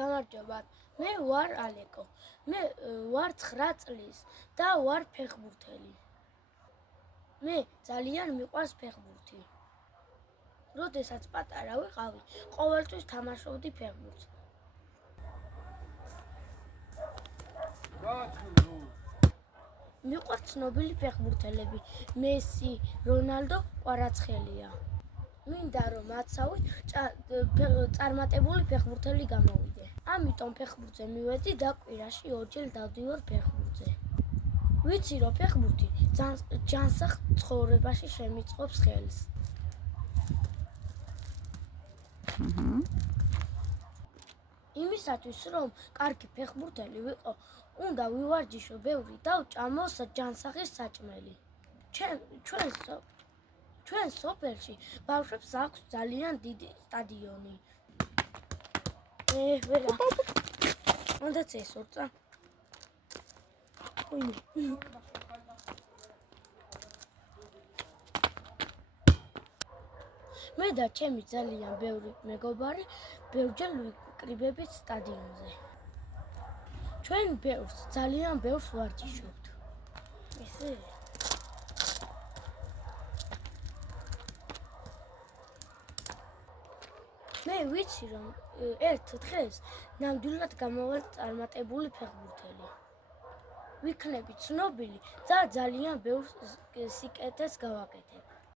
გამარჯობათ. მე ვარ ალეკო. მე ვარ 9 წლის და ვარ ფეხბურთელი. მე ძალიან მიყვარს ფეხბურთი. როდესაც პატარა ვიყავი, ყოველთვის თამაშობდი ფეხბურთს. მიყვარს ცნობილი ფეხბურთელები: მესი, რონალდო, კვარაცხელია. მინდა რომ აცავი წარმატებული ფეხბურთელი გამოვიდე. ამიტომ ფეხბურთზე მივედი და კვირაში 2 ჯერ დავდივარ ფეხბურთზე. ვიცი რომ ფეხბურთი ჯანსაღ ცხოვრებაში შემიწყობს ხელს. იმისათვის რომ კარგი ფეხბურთელი ვიყო, უნდა ვივარჯიშო ბევრი და ვჭამო ჯანსაღი საჭმელი. ჩვენ სოფელში ბავშვებს აქვს ძალიან დიდი სტადიონი. მე და ჩემი ძალიან ბევრი მეგობარი ბევრჯერ ვიკრიბებით სტადიონზე. ჩვენ ძალიან ბევრს ვარჯიშობთ. ისე მე ვიცი რომ ერთ დღეს ნამდვილად გამოვალ წარმატებული ფეხბურთელი. ვიქნები ცნობილი და ძალიან ბევრ სიკეთეს გავაკეთებ.